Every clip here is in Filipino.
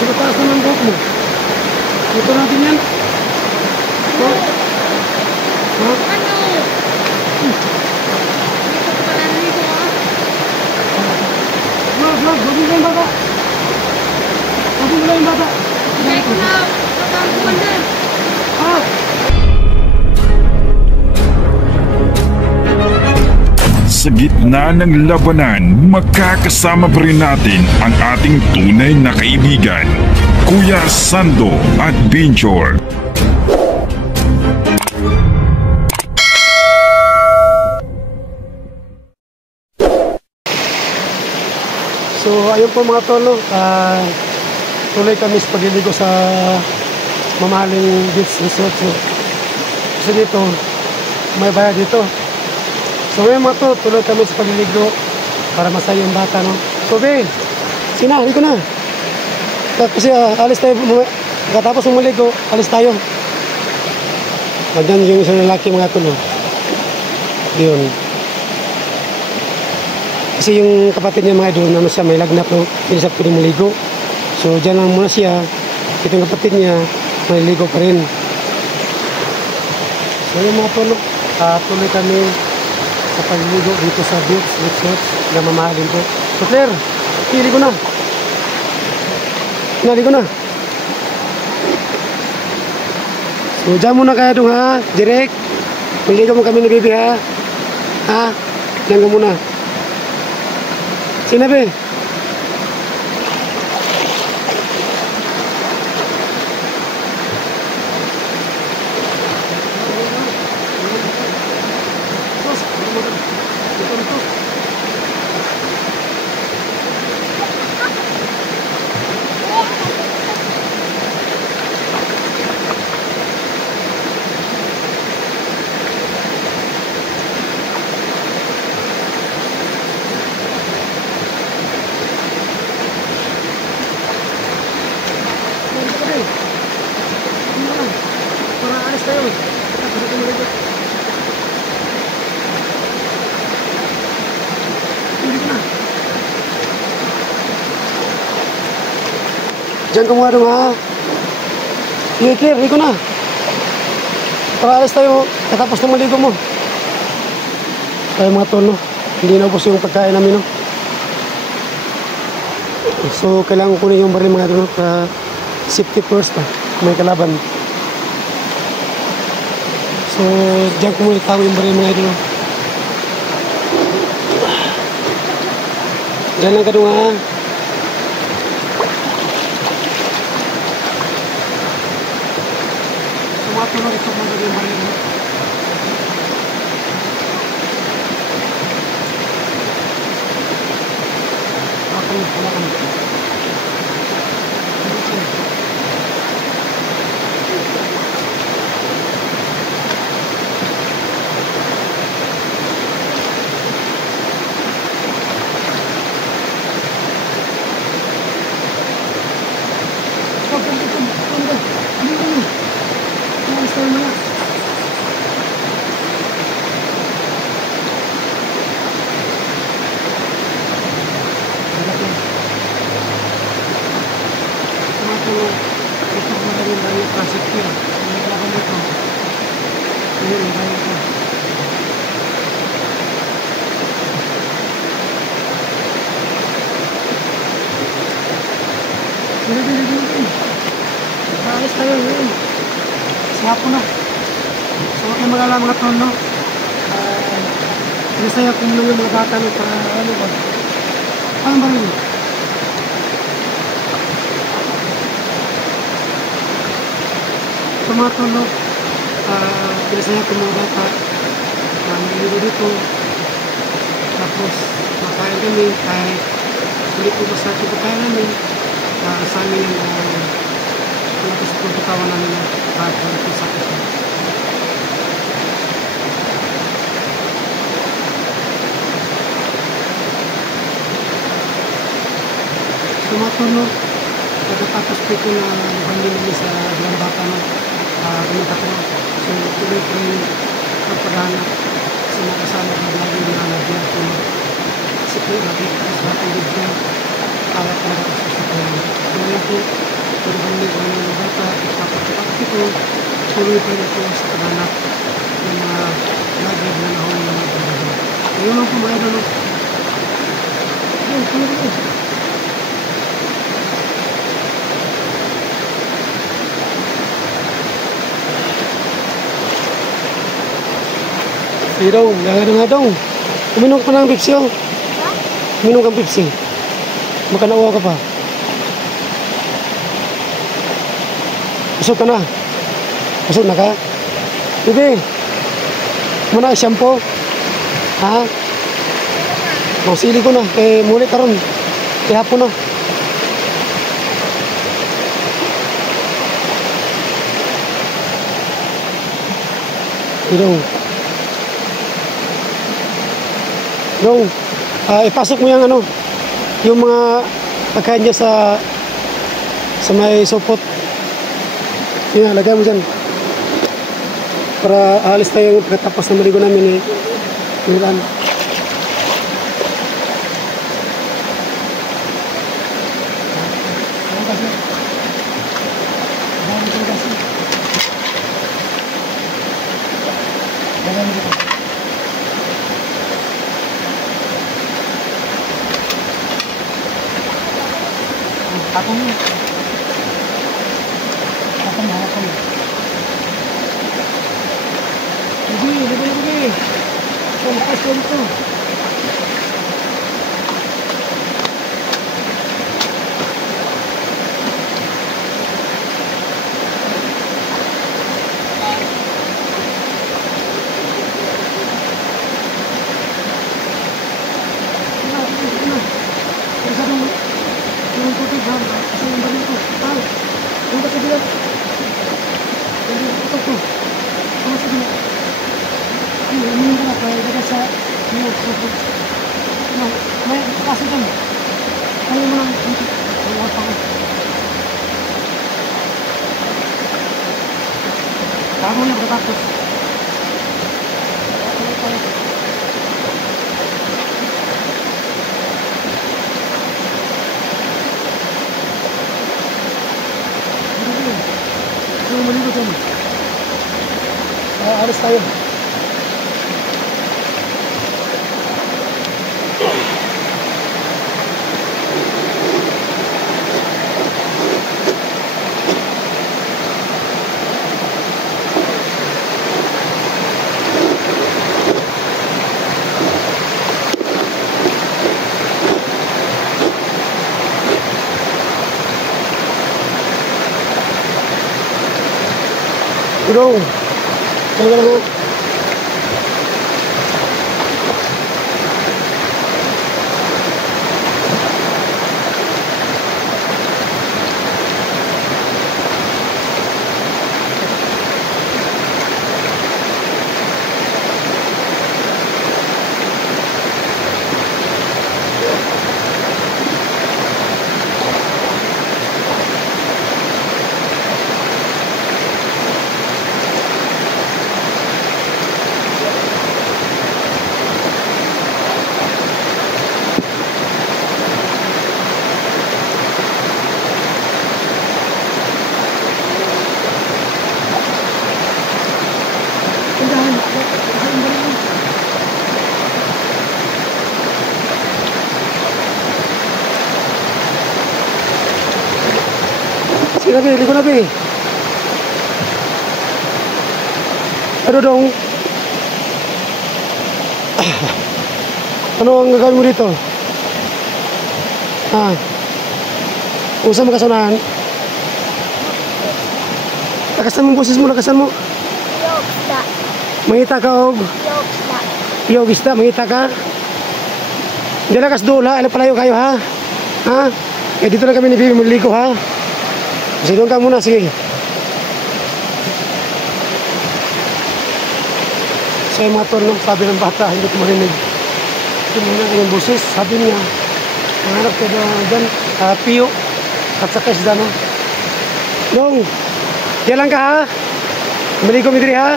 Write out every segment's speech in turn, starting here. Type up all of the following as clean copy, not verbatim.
Pinataas naman ang buhok mo. Ito natin yan. Ha? Ha? Ano? Dito ko pala nalito ha? Vlog, vlog mo yung bata. Vlog mo yung bata. Hindi ko na. Patang kumanda. Ha? Sa gitna ng labanan, magkakasama pa rin natin ang ating tunay na kaibigan, Kuya Sando Adventure. So ayun po mga tolo, tuloy kami sa pagliligo sa mamahaling beach resort. So dito, may bayad dito. So ngayon mga tolo, tuloy kami sa pagliligo para masaya yung bata, no? So Ben, sina, halika na. Kasi alis tayo, katapos ng maligo, alis tayo. Nandiyan yung isang lalaki mga tolo. Yun. Kasi yung kapatid niya mga idol, ano siya, may lagnat, no? Hindi siya pwede maligo. So, dyan lang muna siya. Itong kapatid niya, maliligo pa rin. So, yung mga tolo, tuloy kami sa pagliligo dito sa beach resort na mamahalin po. So, Claire, ligo na. Ligo na. So, dyan muna kayo dong, ha? Direct. Maliligo mo kami ni Bibi, ha? Ha? Dyan ka muna. Sinabi? Diyan ka muna dong, ha? Sige, Claire, ligo na. Para alis tayo, katapos na maligo mo. Tayo mga tolo, hindi na ubos yung pagkain namin, no? So, kailangan kunin yung baril mga tolo para safety first, ha? May kalaban. So, diyan ko muna itago yung baril mga tolo. Diyan lang ka dong, ha? Tulog ito mo yung baril mo. Ako yung pala kami. Alis tayo ngayon. Siyapo na. So, huwag kayo mag-alala mga tono. Pinasaya ko muna yung mga bata no, para ano ba? Ano ba rin? So mga tono, pinasaya ko mga bata. Naliligo dito. Tapos, makain kami kahit hindi po masakit yung pagkain namin. Sa amin yung tapos kung katawan namin kahit wala po sakit. So mga tono, pagkatapos po ito na nabandin namin sa bilang bata na kumita ko. So tuloy ko rin pagpaghanap sa mga kasama ng vlogger na nag-vlog ko. Kasi po nakita sa ating video, kaya talaga sa sasakyan. So yun po, ito, tuloy pa rin ito sa paghanap ng mga lagay na nahuli ng mga paghanap. Ngayon lang po mga idol. Ayun, tuloy ko. Pero, nga dong. Uminom ka ng Pepsi, oh. Uminom kang Pepsi. Baka nauwa ka pa. Busog ka na. Busog na ka. Bibi, muna shampoo. Ha? Sili ko na. Muli ka ron. Hapon na. Pero, Dong, ipasok mo yung ano, yung mga pagkain niya sa may sopot. Yun, lagay mo dyan. Para alis tayo pagkatapos na maligo namin Milan. Ako mo. Ako mo. Libi. Lakas ko dito. Yung tubig ha, kasi yung baril ko. Yung kasi bilat. Yung tubig ko. Yung kasi bilat. Yung ka na, kaya dagat sa iyo. May kasi dyan. Ayaw mo lang. Ang wata ko. Bago na pagkatapos. Yung maligo dyan. Alis tayo. Dong, tunggu dulu. Sige na, ligo na, Bi. Ano dong? Ano ang gagawin mo dito? Kung saan makasanahan? Lakasan mo boses mo, lakasan mo. Yogsda. Mangita ka og? Yogsda. Yogisda, mangita ka? Diyan lakas dola, alam palayo kayo ha? Ha? Dito lang kami ni Bibi maligo ha? Sige doon ka muna, sige. So yung mga tol, sabi ng bata, hindi ko marinig. Ito muna ang boses, sabi niya, manganap ka dyan, Piyo, at saka isda no. Dong, diyan lang ka ha? Maligo midri ha?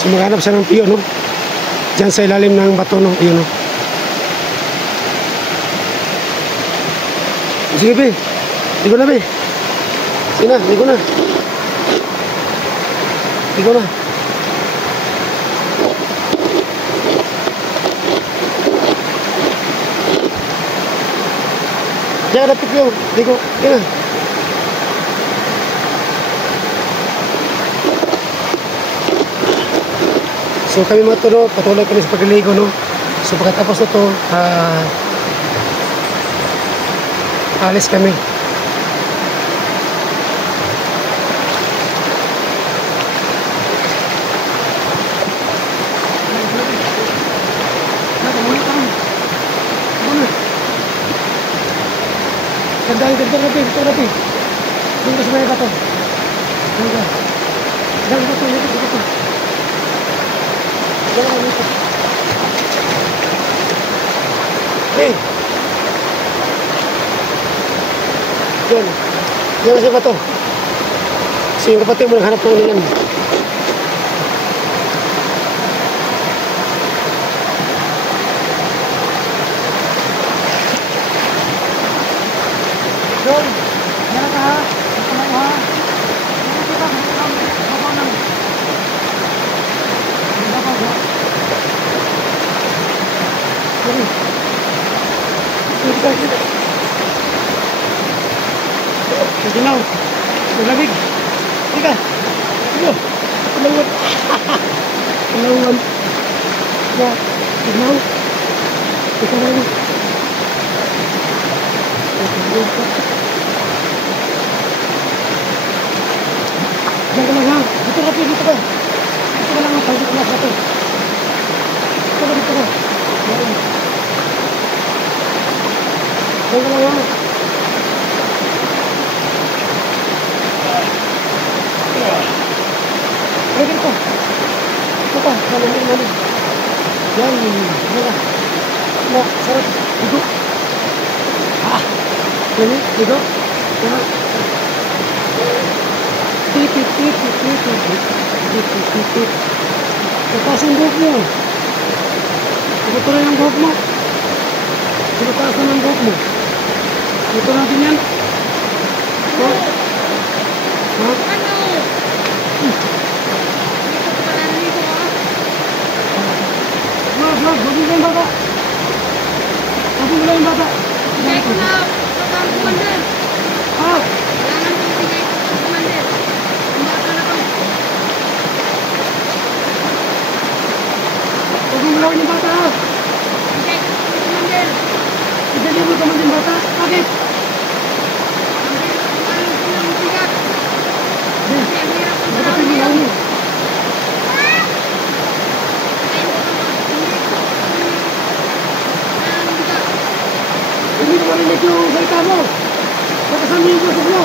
So maghanap siya ng Piyo no? Diyan sa ilalim ng bato no, yun no. Sige, Bi. Ligo na, Bi. Sige. Sige na, ligo na. Ligo na. Diyan na pipyo. Ligo. Sige na. So kami mga to, no, patuloy kami sa pagliligo, no. So pagkatapos na to, alis kami. Ganda rapi. Doon ka sa may bato. Doon ka. Bato. Hey! Yan siya ba to? Kasi yung kapatid mo naghanap ng yan. John, meron ka ha? Meron ka ha? Ginaw. Malamig. Tika. Ito. Kalawan. Kalawan. Ya. Ginaw. Tika lang. Diyan ka lang ha. Dito ka. Dito ka lang ha. Dito ka lang ha. Dito ka. Diyan ka lang ha. Ay, dito. Ito pa. Malamig. Yan. Yan. Na, sarap. Ligo. Lamig. Ligo. Yan. Tip. Tatas ang buhok mo. Ito na yung buhok mo. Tatas na ng buhok mo. Ito natin yan. Ha? Huwag mo yung bata. Bigay ko na ang kumander. Ha? Kailangan ko bigay ko ang kumander. Bata na ko. Huwag mo gulawin yung bata ha. Bigay ko ang kumander. Bigay mo kumander yung bata? Bakit? Ang bigat. Kasi ang hirap ang gulawin niya. Hindi ko marinig yung salita mo. Pagkasan mo yung boses mo.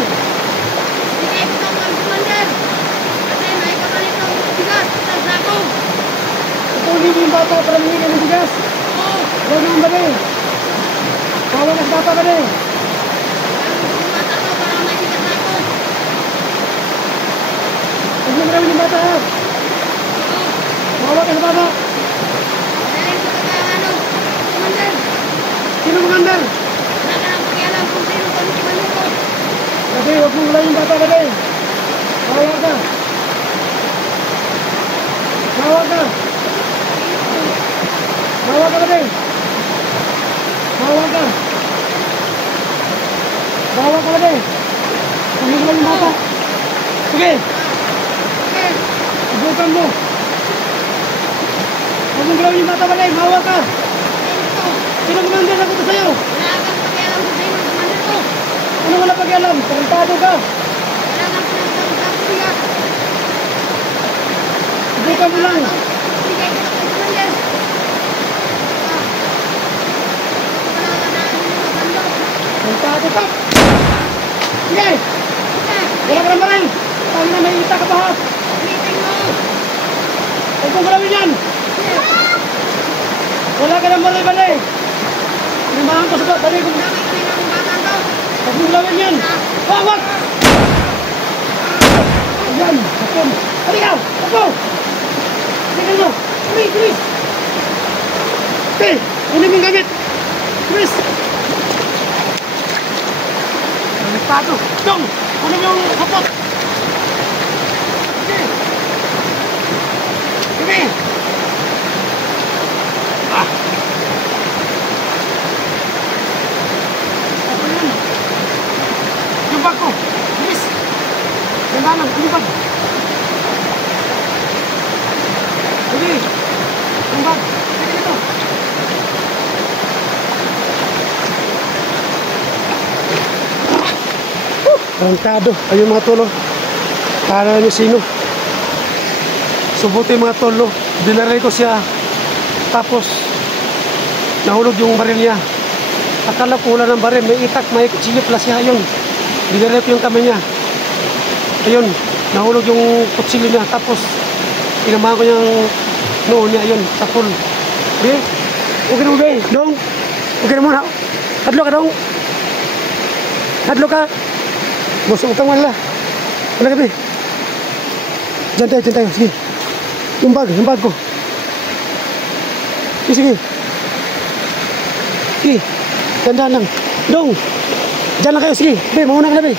Bigay ko ang kumander. Kasi may kapalit ng bigas sa sako. Ipuli mo yung bata para mamigay ng bigas. Oo. Huwag naman ba rin? Kawa na sa bata ba rin? Yung bata ko para may bigas sa ako. Huwag mo maraming yung bata ha. Oo. Kawa ka sa bata. Dahil ko ka kumander. Sino kumander? Wala ka nang pakialam kung sino kami kumander ko. Kasi huwag mong wala yung bata ka rin. Kawa ka. Kawa ka. Kawa ka rin. Kawa ka. Kawa ka rin. Huwag mong wala yung bata. Sige. Sige. Ibukan mo. Huwag mong wala yung bata ka rin. Kawa ka. Sino kumander ako to sa'yo? Wala kang pakialam kung sino kumander ko. Ano wala pakialam? Tarantado ka. Wala kang pakialam ko yan. Ibukan mo lang. Bigay ko ng kumander. Wala ka na kumander. Tarantado ka. Sige. Wala ka naman rin. Paano na may ita ka pa ha? Meeting mo. Huwag mong galawin yan. Wala ka naman rin ba na eh. Limahan ko sa bali ko. Huwag mong lawin yan. Wag! Ayan, hapon. Halikaw! Ako! Tingnan nyo! Bilis! Okay, kunin mong gamit. Bilis! Ang tato! Dong! Kunin yung kapot. Sige. Sige. Ah. Ano yun? Yung bag ko. Bilis. Ganda lang. Yung bag. Sige. Yung bag. Sige dito. Tarantado. Ayun mga tolo. Para nyo sino. Subuti mga tolo. Dinaray ko siya. Tapos, nahulog yung baril niya. Akala ko wala ng baril. May itak, may kutsilyo pala siya. Ayun. Dinaray ko yung kamay niya. Ayun. Nahulog yung kutsilyo niya. Tapos, inamahan ko yung noo niya. Ayun. Tapol. Okay? Okay na, okay. Dong. Okay na muna. Hadlo ka, dong. Hadlo ka. Busok utang wala. Wala ka, be. Diyan tayo. Sige. Yung bag ko. Sige. Sige. Tandaan lang. Dong. Diyan lang kayo, sige. Be, mauna ka na, be.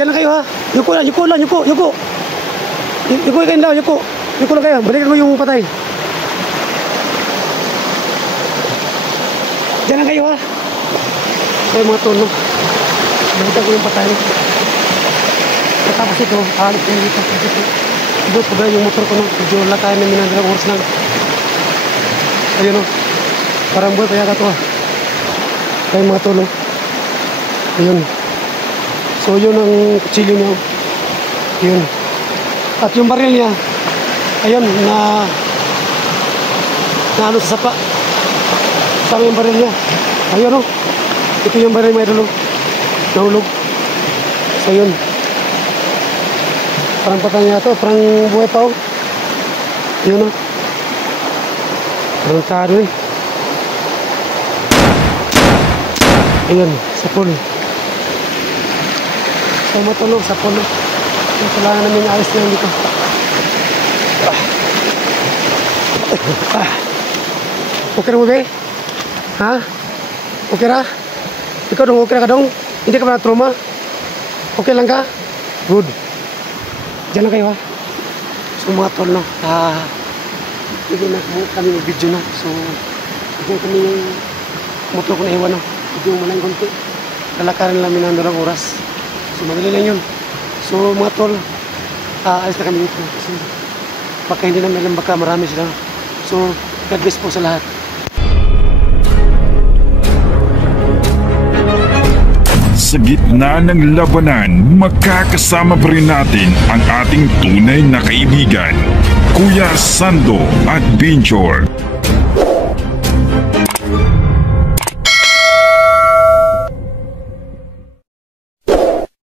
Diyan lang kayo, ha. Yuko lang. Yuko kayo daw, yuko. Yuko lang kayo. Balikan ko yung patay. Diyan lang kayo, ha. Kayo mga tulong. Balikan ko yung patay. Tapos ito, halos ko dito. Ito po yung motor ko, no. Medyo lakay na minandalang oras lang. Ayun, no. Parang buhay pa yata ito, ha. Kayo mga tulong. Ayun. So, yun ang kutsilyo niya. Yun. At yung baril niya, ayun, na ano sa sapa. Sama yung baril niya. Ayun, no. Ito yung baril may dulog. Nahulog. So, yun. Parang patay niya ito. Parang buhay pa, oh. Yun, no. Parang tado, eh. Ayun, sa pool. So, matulog sa pool. Yung kailangan namin ayos na dito. Okay na mo, be? Ha? Okay na? Ikaw dong, okay na ka dong? Hindi ka ba na-trauma? Okay lang ka? Good. Diyan lang kayo, ha? So, mga tol, no? Hindi na kami mag-video na. So, diyan kami yung motor ko na iwan, no? Medyo malang konti. Lalakarin lang minando ng oras. So, madali lang yun. So, mga tol, alis na kami dito. Kasi, baka hindi namin alam, baka marami sila. So, God bless po sa lahat. Sa gitna ng labanan, magkakasama pa rin natin ang ating tunay na kaibigan, Kuya Sando at Binjor.